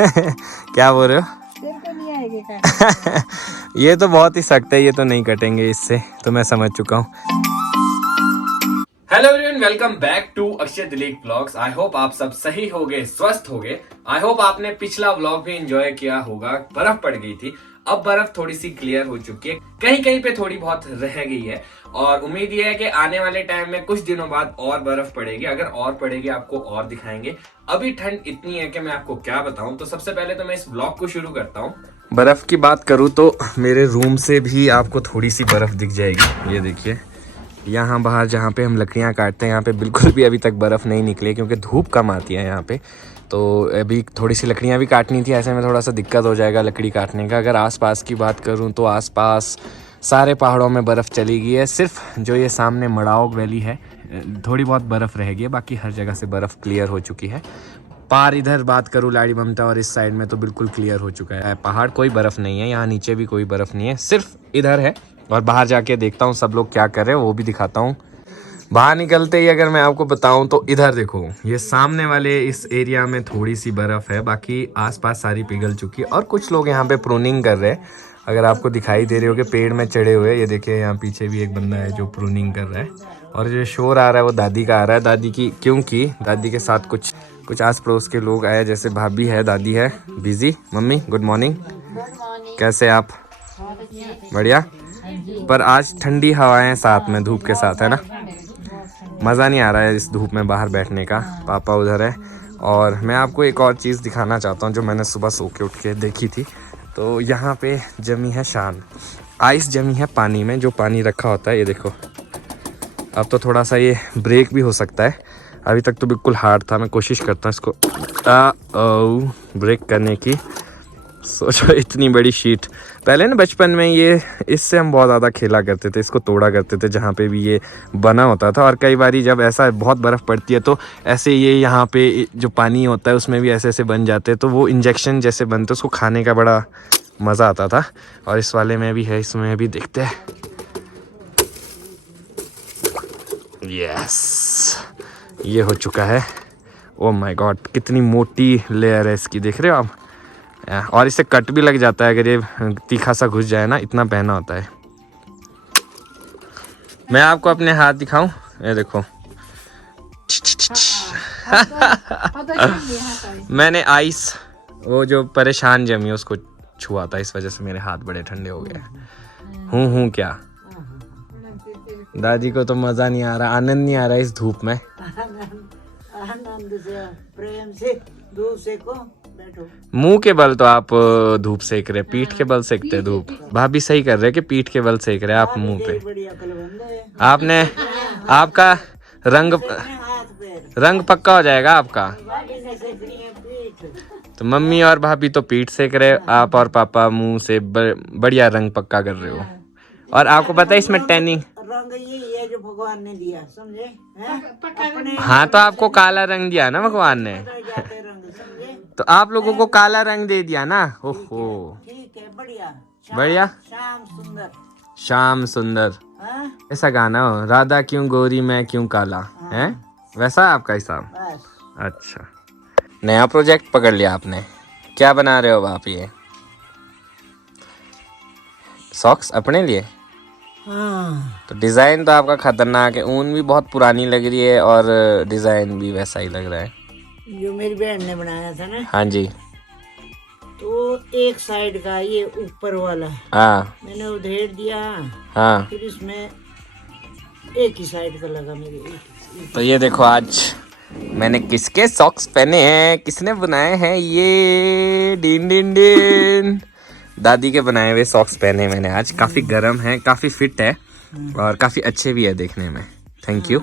क्या बोल रहे हो? तेरे को नहीं आएगी काटने। ये तो बहुत ही सख्त है, ये तो नहीं कटेंगे इससे, तो मैं समझ चुका हूँ। Hello everyone, welcome back to Akshay Dilip vlogs. I hope आप सब सही होगे, स्वस्थ होगे। आई होप आपने पिछला व्लॉग भी एंजॉय किया होगा। बर्फ पड़ गई थी, अब बर्फ थोड़ी सी क्लियर हो चुकी है, कहीं कहीं पे थोड़ी बहुत रह गई है और उम्मीद ये है कि आने वाले टाइम में कुछ दिनों बाद और बर्फ पड़ेगी। अगर और पड़ेगी आपको और दिखाएंगे। अभी ठंड इतनी है कि मैं आपको क्या बताऊं। तो सबसे पहले तो मैं इस व्लॉग को शुरू करता हूं। बर्फ की बात करूं तो मेरे रूम से भी आपको थोड़ी सी बर्फ दिख जाएगी। ये देखिए, यहाँ बाहर जहाँ पे हम लकड़ियाँ काटते हैं यहाँ पे बिल्कुल भी अभी तक बर्फ़ नहीं निकली, क्योंकि धूप कम आती है यहाँ पे। तो अभी थोड़ी सी लकड़ियाँ भी काटनी थी, ऐसे में थोड़ा सा दिक्कत हो जाएगा लकड़ी काटने का। अगर आसपास की बात करूँ तो आसपास सारे पहाड़ों में बर्फ़ चली गई है। सिर्फ जो ये सामने मड़ाओ वैली है थोड़ी बहुत बर्फ़ रह गई है, बाकी हर जगह से बर्फ़ क्लियर हो चुकी है। पार इधर बात करूँ लाड़ी ममता और इस साइड में तो बिल्कुल क्लियर हो चुका है। पहाड़ कोई बर्फ़ नहीं है, यहाँ नीचे भी कोई बर्फ़ नहीं है, सिर्फ इधर है। और बाहर जाके देखता हूँ सब लोग क्या कर रहे हैं, वो भी दिखाता हूँ। बाहर निकलते ही अगर मैं आपको बताऊं तो इधर देखो, ये सामने वाले इस एरिया में थोड़ी सी बर्फ़ है, बाकी आसपास सारी पिघल चुकी है। और कुछ लोग यहाँ पे प्रूनिंग कर रहे हैं, अगर आपको दिखाई दे रहे हो कि पेड़ में चढ़े हुए। ये देखिए, यहाँ पीछे भी एक बंदा है जो प्रूनिंग कर रहा है। और जो शोर आ रहा है वो दादी का आ रहा है, दादी की, क्योंकि दादी के साथ कुछ आस पड़ोस के लोग आए, जैसे भाभी है, दादी है बिजी। मम्मी गुड मॉर्निंग, कैसे आप? बढ़िया। पर आज ठंडी हवाएं साथ में, धूप के साथ, है ना। मज़ा नहीं आ रहा है इस धूप में बाहर बैठने का। पापा उधर है। और मैं आपको एक और चीज़ दिखाना चाहता हूँ जो मैंने सुबह सो के उठ के देखी थी। तो यहाँ पे जमी है शान, आइस जमी है पानी में, जो पानी रखा होता है। ये देखो, अब तो थोड़ा सा ये ब्रेक भी हो सकता है। अभी तक तो बिल्कुल हार्ड था। मैं कोशिश करता हूँ इसको ब्रेक करने की। सोचो इतनी बड़ी शीट। पहले ना बचपन में ये इससे हम बहुत ज़्यादा खेला करते थे, इसको तोड़ा करते थे जहाँ पे भी ये बना होता था। और कई बारी जब ऐसा बहुत बर्फ़ पड़ती है तो ऐसे ये यहाँ पे जो पानी होता है उसमें भी ऐसे ऐसे बन जाते हैं, तो वो इंजेक्शन जैसे बनते, उसको खाने का बड़ा मज़ा आता था। और इस वाले में भी है, इसमें भी देखते हैं। यस, ये हो चुका है। ओह माय गॉड, कितनी मोटी लेयर है इसकी, देख रहे हो आप। और इससे कट भी लग जाता है अगर ये तीखा सा घुस जाए ना, इतना पहना होता है। मैं आपको अपने हाथ दिखाऊं, ये देखो। मैंने आइस, वो जो परेशान जमी उसको छुआ था, इस वजह से मेरे हाथ बड़े ठंडे हो गए। हूँ क्या दादी को तो मजा नहीं आ रहा, आनंद नहीं आ रहा इस धूप में। आनंद से, प्रेम से धूप सेको, बैठो। मुंह के बल तो आप धूप सेक रहे, पीठ के बल सेकते धूप। भाभी सही कर रहे कि पीठ के बल सेक रहे आप मुंह पे। आपने, आपका रंग पक्का हो जाएगा आपका। तो मम्मी और भाभी तो पीठ सेक रहे, आप और पापा मुंह से बढ़िया रंग पक्का कर रहे हो। और आपको पता है इसमें टैनिंग रंग यही है जो भगवान ने दिया, समझे? अपने हाँ, तो आपको काला रंग दिया ना भगवान ने। तो आप लोगों को काला रंग दे दिया ना। ओहो, ठीक है, बढ़िया बढ़िया। शाम सुंदर, शाम सुंदर, ऐसा गाना हो, राधा क्यों गोरी मैं क्यों काला, है वैसा आपका हिसाब। अच्छा, नया प्रोजेक्ट पकड़ लिया आपने। क्या बना रहे हो आप? ये सॉक्स अपने लिए? हाँ। तो डिज़ाइन तो आपका खतरनाक है, ऊन भी बहुत पुरानी लग रही है और डिज़ाइन भी वैसा ही लग रहा है। जो मेरी बहन ने बनाया था ना, हाँ जी, तो एक साइड का ये ऊपर वाला हाँ मैंने उधेड़ दिया, हाँ। फिर इसमें एक ही साइड का लगा मेरे। तो ये देखो, आज मैंने किसके सॉक्स पहने हैं, किसने बनाए हैं ये, डिन डिन डिन, दादी के बनाए हुए सॉक्स पहने मैंने आज। काफ़ी गर्म है, काफ़ी फिट है और काफ़ी अच्छे भी है देखने में। थैंक यू,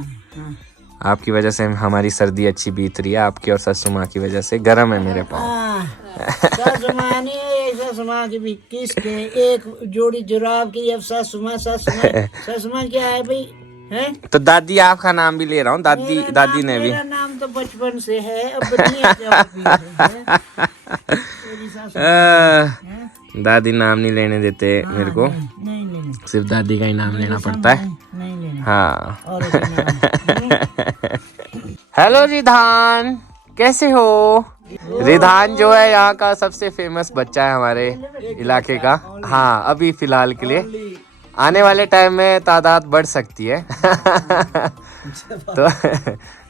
आपकी वजह से हमारी सर्दी अच्छी बीत रही है, आपकी और ससुर माँ की वजह से गर्म है मेरे पाँव। ससुर माँ ने, ससुर माँ की भी किसके, एक जोड़ी जुराब की, अब ससुर माँ क्या है भाई, है? तो दादी आपका नाम भी ले रहा हूँ, दादी ने भी। मेरा नाम तो बचपन से है, अब नहीं है। दादी नाम नहीं लेने देते मेरे को, नहीं, सिर्फ दादी का ही नाम लेना पड़ता है। नहीं। हाँ। हेलो जी धान, कैसे हो? रिधान जो है यहाँ का सबसे फेमस बच्चा है हमारे इलाके का। हाँ, अभी फिलहाल के लिए, आने वाले टाइम में तादाद बढ़ सकती है।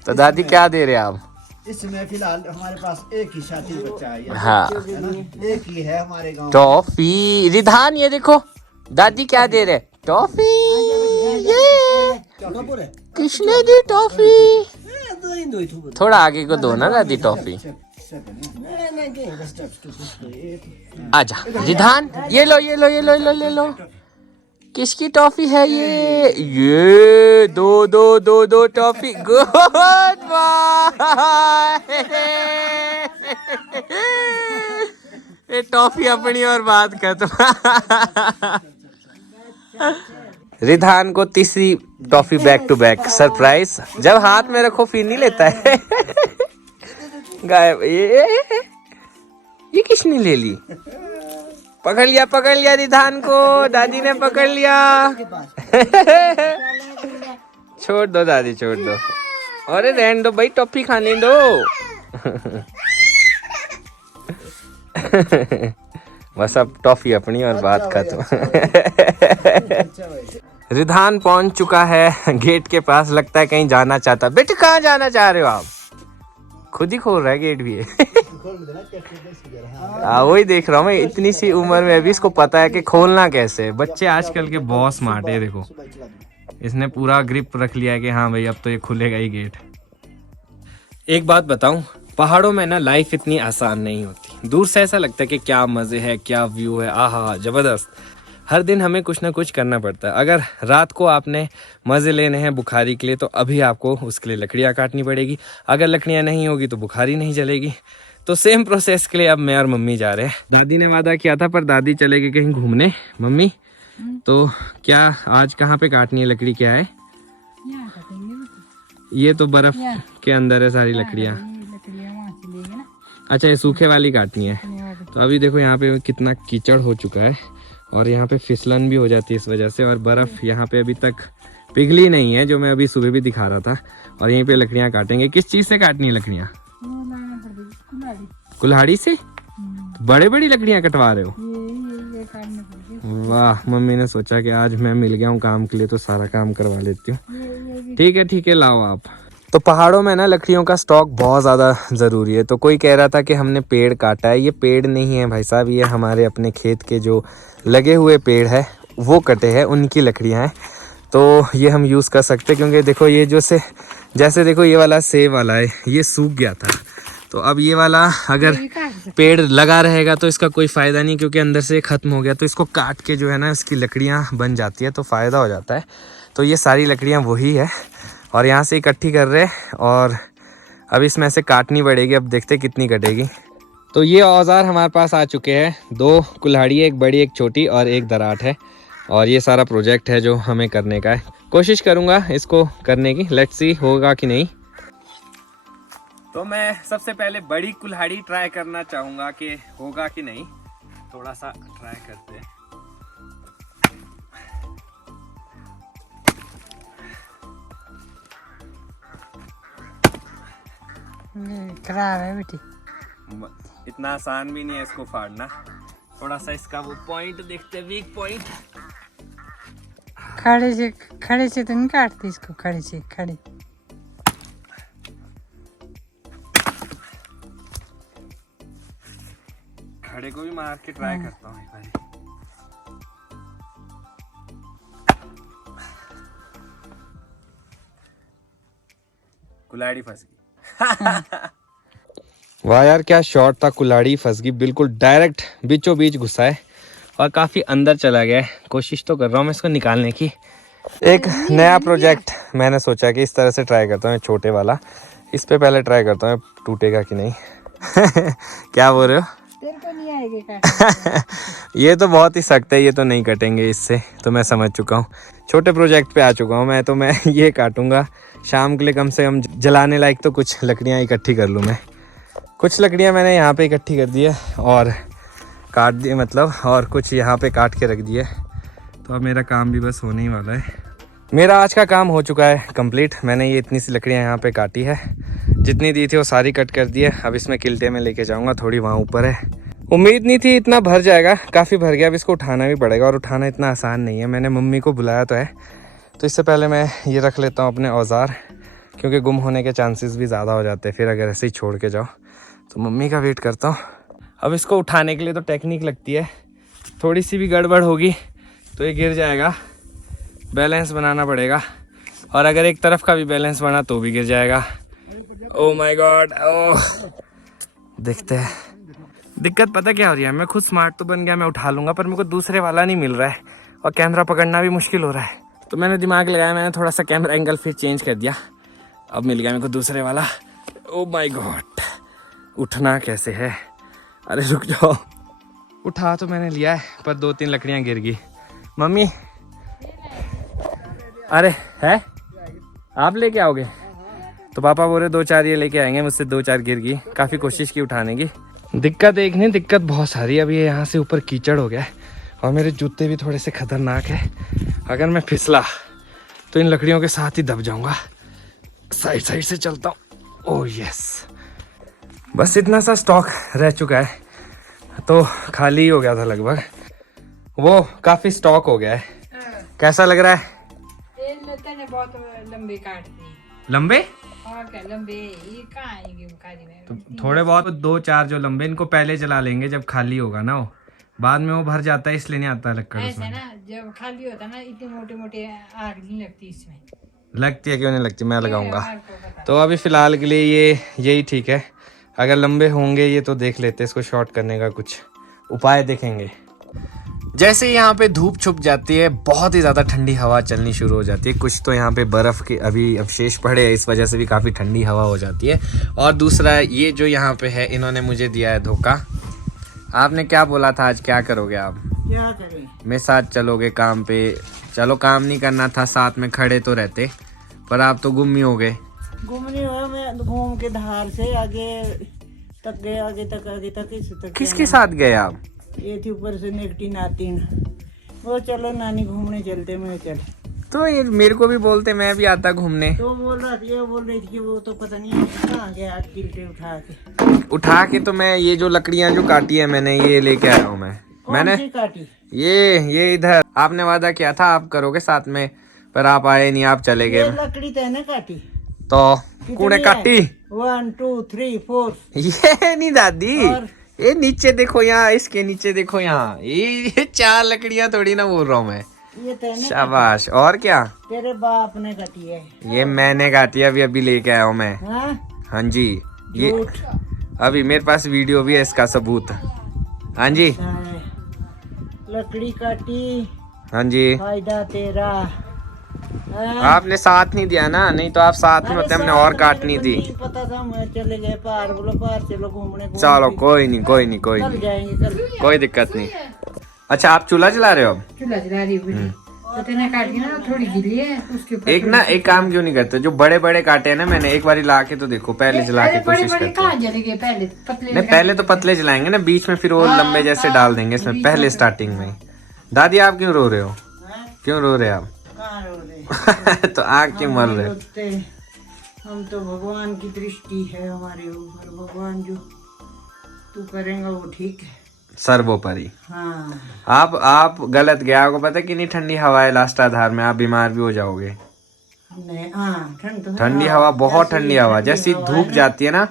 तो दादी क्या दे रहे हैं आप? इसमें फिलहाल हमारे पास एक ही साथी बच्चा है। हाँ, है ना? एक ही है हमारे गांव। टॉफी। रिधान ये देखो दादी क्या दे रहे? टॉफी। ये किसने दी टॉफी? थोड़ा आगे को दो ना दादी टॉफी। आजा रिधान, ये लो ये लो ये लो ये लो ये लो। किसकी टॉफी है ये दो दो दो दो टॉफी। Good bye. ये टॉफी अपनी और बात खत्म। रिधान को तीसरी toffee back to back surprise. जब हाथ में रखो फिर नहीं लेता है। गायब। ये किसने ले ली? पकड़ लिया रिधान को, दादी ने पकड़ लिया। छोड़ दो दादी, छोड़ दो। अरे रहने दो भाई, टॉफी खाने दो। बस अब टॉफी अपनी और बात खत्म। रिधान पहुंच चुका है गेट के पास, लगता है कहीं जाना चाहता। बेटे कहाँ जाना चाह रहे हो आप? खुद ही खोल रहा है गेट भी। वही देख रहा हूँ मैं, इतनी सी उम्र में अभी इसको पता है कि खोलना कैसे है। बच्चे आजकल के बहुत स्मार्ट है। देखो इसने पूरा ग्रिप रख लिया है कि हाँ भाई अब तो ये खुलेगा ही गेट। एक बात बताऊं, पहाड़ों में ना लाइफ इतनी आसान नहीं होती। दूर से ऐसा लगता है कि क्या मजे है, क्या व्यू है, आहा जबरदस्त। हर दिन हमें कुछ ना कुछ करना पड़ता है। अगर रात को आपने मज़े लेने हैं बुखारी के लिए तो अभी आपको उसके लिए लकड़ियाँ काटनी पड़ेगी। अगर लकड़ियाँ नहीं होगी तो बुखारी नहीं चलेगी। तो सेम प्रोसेस के लिए अब मैं और मम्मी जा रहे हैं। दादी ने वादा किया था पर दादी चले गई कहीं घूमने। मम्मी तो क्या आज कहाँ पे काटनी है लकड़ी, क्या है? ये तो बर्फ के अंदर है सारी लकड़ियाँ। अच्छा, ये सूखे वाली काटनी है। तो अभी देखो यहाँ पे कितना कीचड़ हो चुका है और यहाँ पे फिसलन भी हो जाती है इस वजह से। और बर्फ यहाँ पे अभी तक पिघली नहीं है, जो मैं अभी सुबह भी दिखा रहा था। और यहीं पे लकड़ियाँ काटेंगे। किस चीज़ से काटनी है लकड़ियाँ? कुल्हाड़ी से? बड़े बड़ी लकड़ियाँ कटवा रहे हो? वाह, मम्मी ने सोचा कि आज मैं मिल गया हूँ काम के लिए तो सारा काम करवा लेती हूँ। ठीक है लाओ आप। तो पहाड़ों में ना लकड़ियों का स्टॉक बहुत ज़्यादा ज़रूरी है। तो कोई कह रहा था कि हमने पेड़ काटा है। ये पेड़ नहीं है भाई साहब, ये हमारे अपने खेत के जो लगे हुए पेड़ है वो कटे हैं, उनकी लकड़ियाँ हैं। तो ये हम यूज़ कर सकते हैं क्योंकि देखो ये जो से जैसे देखो ये वाला सेब वाला है, ये सूख गया था। तो अब ये वाला अगर पेड़ लगा रहेगा तो इसका कोई फ़ायदा नहीं, क्योंकि अंदर से ख़त्म हो गया। तो इसको काट के जो है ना इसकी लकड़ियाँ बन जाती है तो फ़ायदा हो जाता है। तो ये सारी लकड़ियाँ वही है और यहाँ से इकट्ठी कर रहे हैं और अब इसमें से काटनी पड़ेगी। अब देखते कितनी कटेगी। तो ये औजार हमारे पास आ चुके हैं। 2 कुल्हाड़ी, एक बड़ी एक छोटी और एक दराट है। और ये सारा प्रोजेक्ट है जो हमें करने का है। कोशिश करूँगा इसको करने की, लेट्स सी होगा कि नहीं। तो मैं सबसे पहले बड़ी कुल्हाड़ी ट्राई करना चाहूँगा कि होगा कि नहीं। थोड़ा सा ट्राई करते हैं। खराब है बेटी। इतना आसान भी नहीं है इसको फाड़ना। थोड़ा सा इसका वो पॉइंट देखते, वीक पॉइंट। खड़े से तो नहीं काटते इसको, खड़े खड़े को भी मार के ट्राई करता हूँ एक बार। कुल्हाड़ी फंस गई। वाह यार क्या शॉट था। कुल्हाड़ी फंस गई, बिल्कुल डायरेक्ट बीचों बीच घुसा है और काफ़ी अंदर चला गया है। कोशिश तो कर रहा हूँ मैं इसको निकालने की। एक नया प्रोजेक्ट मैंने सोचा कि इस तरह से ट्राई करता हूँ, छोटे वाला। इस पे पहले ट्राई करता हूँ टूटेगा कि नहीं। क्या बोल रहे हो? तेरे को नहीं आएगा ये तो बहुत ही सख्त है, ये तो नहीं कटेंगे इससे। तो मैं समझ चुका हूँ, छोटे प्रोजेक्ट पे आ चुका हूँ मैं। तो मैं ये काटूंगा शाम के लिए, कम से कम जलाने लायक तो कुछ लकड़ियाँ इकट्ठी कर लूँ मैं। कुछ लकड़ियाँ मैंने यहाँ पे इकट्ठी कर दी है और काट दिए मतलब, और कुछ यहाँ पे काट के रख दिए। तो अब मेरा काम भी बस होने ही वाला है। मेरा आज का काम हो चुका है कंप्लीट। मैंने ये इतनी सी लकड़ियाँ यहाँ पे काटी है, जितनी दी थी वो सारी कट कर दी है। अब इसमें किल्टे में लेके जाऊँगा, थोड़ी वहाँ ऊपर है। उम्मीद नहीं थी इतना भर जाएगा, काफ़ी भर गया। अब इसको उठाना भी पड़ेगा और उठाना इतना आसान नहीं है। मैंने मम्मी को बुलाया तो है, तो इससे पहले मैं ये रख लेता हूँ अपने औजार, क्योंकि गुम होने के चांसेस भी ज़्यादा हो जाते हैं फिर अगर ऐसे ही छोड़ के जाओ। तो मम्मी का वेट करता हूँ। अब इसको उठाने के लिए तो टेक्निक लगती है, थोड़ी सी भी गड़बड़ होगी तो ये गिर जाएगा। बैलेंस बनाना पड़ेगा, और अगर एक तरफ का भी बैलेंस बना तो भी गिर जाएगा। ओह माय गॉड, ओह देखते हैं। दिक्कत पता क्या हो रही है, मैं खुद स्मार्ट तो बन गया, मैं उठा लूँगा, पर मेरे को दूसरे वाला नहीं मिल रहा है और कैमरा पकड़ना भी मुश्किल हो रहा है। तो मैंने दिमाग लगाया, मैंने थोड़ा सा कैमरा एंगल फिर चेंज कर दिया, अब मिल गया मेरे को दूसरे वाला। ओह माय गॉड, उठना कैसे है? अरे रुक जाओ। उठा तो मैंने लिया है, पर 2-3 लकड़ियाँ गिर गई। मम्मी, अरे है आप लेके आओगे? तो पापा बोल रहे 2-4 ये लेके आएंगे, मुझसे 2-4 गिर गई। काफ़ी कोशिश की उठाने की, दिक्कत एक नहीं, दिक्कत बहुत सारी। अब ये यहाँ से ऊपर कीचड़ हो गया है और मेरे जूते भी थोड़े से खतरनाक है। अगर मैं फिसला तो इन लकड़ियों के साथ ही दब जाऊँगा। साइड से चलता हूँ। ओह यस, बस इतना सा स्टॉक रह चुका है, तो खाली ही हो गया था लगभग, वो काफ़ी स्टॉक हो गया है। कैसा लग रहा है? ने बहुत लंबे काट दिए। लंबे? और क्या लंबे, ये कहाँ आएंगे बुखारी में? तो थोड़े बहुत 2-4 जो लंबे, इनको पहले जला लेंगे जब खाली होगा ना, वो बाद में वो भर जाता है, इसलिए नहीं आता लक्कड़ ऐसा उसमें। ना, जब खाली होता ना इतने मोटे मोटे आग नहीं लगती इसमें। लगती है, क्यों नहीं लगती, मैं लगाऊंगा। हमारे को पता। तो अभी फिलहाल के लिए यही ठीक है। अगर लंबे होंगे ये तो देख लेते, इसको शॉर्ट करने का कुछ उपाय देखेंगे। जैसे यहाँ पे धूप छुप जाती है, बहुत ही ज़्यादा ठंडी हवा चलनी शुरू हो जाती है। कुछ तो यहाँ पे बर्फ़ के अभी अवशेष पड़े हैं, इस वजह से भी काफ़ी ठंडी हवा हो जाती है। और दूसरा ये जो यहाँ पे है, इन्होंने मुझे दिया है धोखा। आपने क्या बोला था, आज क्या करोगे आप? क्या करें? मेरे साथ चलोगे काम पे? चलो काम नहीं करना था, साथ में खड़े तो रहते, पर आप तो गुम ही हो गए। घूमने हुआ, मैं घूम के धार से आगे तक गए, आगे तक इस तक। किसके साथ गए आप? ये थी ऊपर से नेकटी नातिन, वो चलो नानी घूमने चलते, मैं चल। तो ये मेरे को भी बोलते, मैं भी आता घूमने। तो बोल रही थी कि वो तो पता नहीं कहाँ गया, किल्टे उठा के तो मैं ये जो लकड़ियाँ जो काटी है मैंने, ये लेके आया हूँ मैं। मैंने काटी ये इधर, आपने वादा किया था आप करोगे साथ में, पर आप आए नहीं, आप चले गए। लकड़ी तैने काटी तो कूड़े काटी 1 2 3 4। ये नहीं दादी, और? ये नीचे देखो, यहाँ इसके नीचे देखो, यहाँ ये 4 लकड़ियाँ थोड़ी ना बोल रहा हूँ मैं। ये तैने शाबाश। और क्या? तेरे बाप ने काटी है? ये मैंने काटी है, अभी लेके आया हूँ मैं। हाँ जी, ये झूठ। अभी मेरे पास वीडियो भी है इसका सबूत। हाँ जी, लकड़ी काटी, हाँ जी। फायदा तेरा। आपने साथ नहीं दिया ना, नहीं तो आप साथ में होते, हमने और काटनी थी। पता था, मैं चले गए पार, बोलो पार चलो घूमने। चलो कोई नहीं, कल जाएंगे, कल। कोई दिक्कत नहीं। अच्छा, आप चूल्हा जला रहे हो? चूल्हा जला रही हूँ, तो तेने काटी ना थोड़ी गिली है उसके ऊपर। एक काम क्यों नहीं करते, जो बड़े बड़े काटे हैं ना मैंने, एक बार ला के तो देखो, पहले जला के कोशिश करते। कहाँ जले गए? पहले पतले। नहीं, पहले तो पतले जलाएंगे ना, बीच में फिर वो लंबे जैसे डाल देंगे इसमें, पहले स्टार्टिंग में। दादी आप क्यों रो रहे हो? क्यों रो रहे आप? कहाँ रो रहे? तो आग क्यों मर रहे? रोते, हम तो भगवान की दृष्टि है हमारे ऊपर, भगवान जो तू करेगा वो ठीक है, सर्वोपरि। हाँ। आप गलत गया, आपको पता है कितनी ठंडी हवा है लास्ट आधार में, आप बीमार भी हो जाओगे। नहीं, हाँ, ठंडी हवा, बहुत ठंडी हवा, जैसी धूप जाती है ना,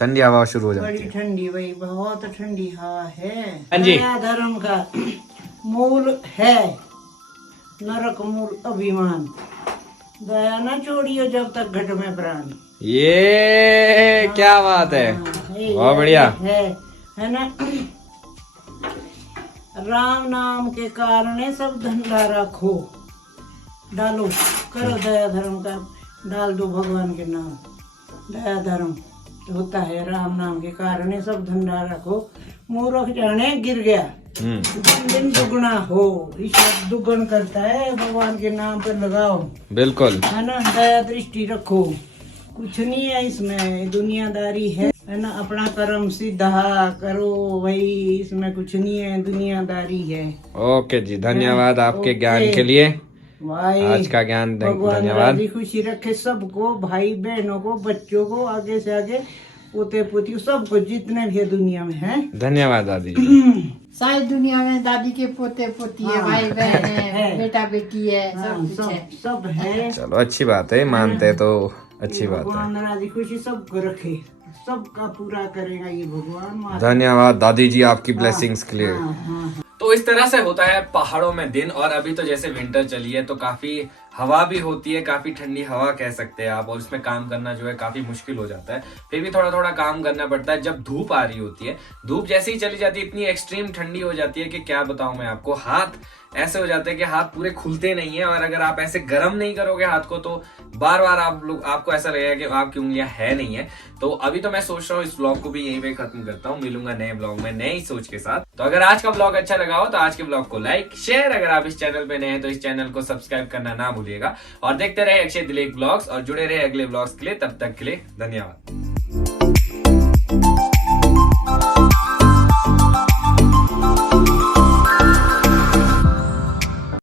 ठंडी हवा शुरू हो जाती बड़ी है। ठंडी भाई, बहुत ठंडी हवा है। हाँ जी। दया धर्म का मूल है, नरक मूल अभिमान। दया न छोड़ियो जब तक घट में प्राण। ये क्या बात है, बहुत बढ़िया है ना। राम नाम के कारण सब धंधा रखो, डालो, करो दया धर्म का, डाल दो भगवान के नाम। दया धर्म होता है, राम नाम के कारण सब धंधा रखो। मूर्ख जाने गिर गया, दिन दुगुना हो, ईश्वर दुगुन करता है, भगवान के नाम पे लगाओ। बिल्कुल, है ना, दया दृष्टि रखो, कुछ नहीं है इसमें, दुनियादारी है ना। अपना कर्म सीधा करो भाई, इसमें कुछ नहीं है, दुनियादारी है। ओके जी, धन्यवाद आपके ज्ञान के लिए। भाई आज का ज्ञान भगवान धन्यवाद। राजी खुशी रखे सबको, भाई बहनों को, बच्चों को, आगे से आगे पोते पोती सबको, जितने भी दुनिया में हैं। धन्यवाद दादी। सारी दुनिया में दादी के पोते पोती है, हाँ। भाई बहन है, है। बेटा बेटी है, हाँ, सब कुछ है। सब है। चलो अच्छी बात है, मानते तो अच्छी बात है। भगवान राजी खुशी सबको रखे, सबका पूरा करेगा ये भगवान। धन्यवाद दादी जी आपकी ब्लेसिंग्स के लिए। हाँ, हाँ। तो इस तरह से होता है पहाड़ों में दिन। और अभी तो जैसे विंटर चली है तो काफी हवा भी होती है, काफी ठंडी हवा कह सकते हैं आप, और उसमें काम करना जो है काफी मुश्किल हो जाता है। फिर भी थोड़ा थोड़ा काम करना पड़ता है। जब धूप आ रही होती है, धूप जैसे ही चली जाती है इतनी एक्सट्रीम ठंडी हो जाती है कि क्या बताऊं मैं आपको। हाथ ऐसे हो जाते हैं कि हाथ पूरे खुलते नहीं है, और अगर आप ऐसे गर्म नहीं करोगे हाथ को तो बार बार आपको ऐसा लगेगा कि आपकी उंगलियां है नहीं है। तो अभी तो मैं सोच रहा हूँ इस ब्लॉग को भी यहीं पे खत्म करता हूँ। मिलूंगा नए ब्लॉग में नई सोच के साथ। तो अगर आज का ब्लॉग अच्छा लगा हो तो आज के ब्लॉग को लाइक शेयर, अगर आप इस चैनल पे नए हैं तो इस चैनल को सब्सक्राइब करना ना भूलिएगा। और देखते रहे अक्षय दिलीप ब्लॉग्स और जुड़े रहे अगले ब्लॉग्स के लिए। तब तक के लिए धन्यवाद।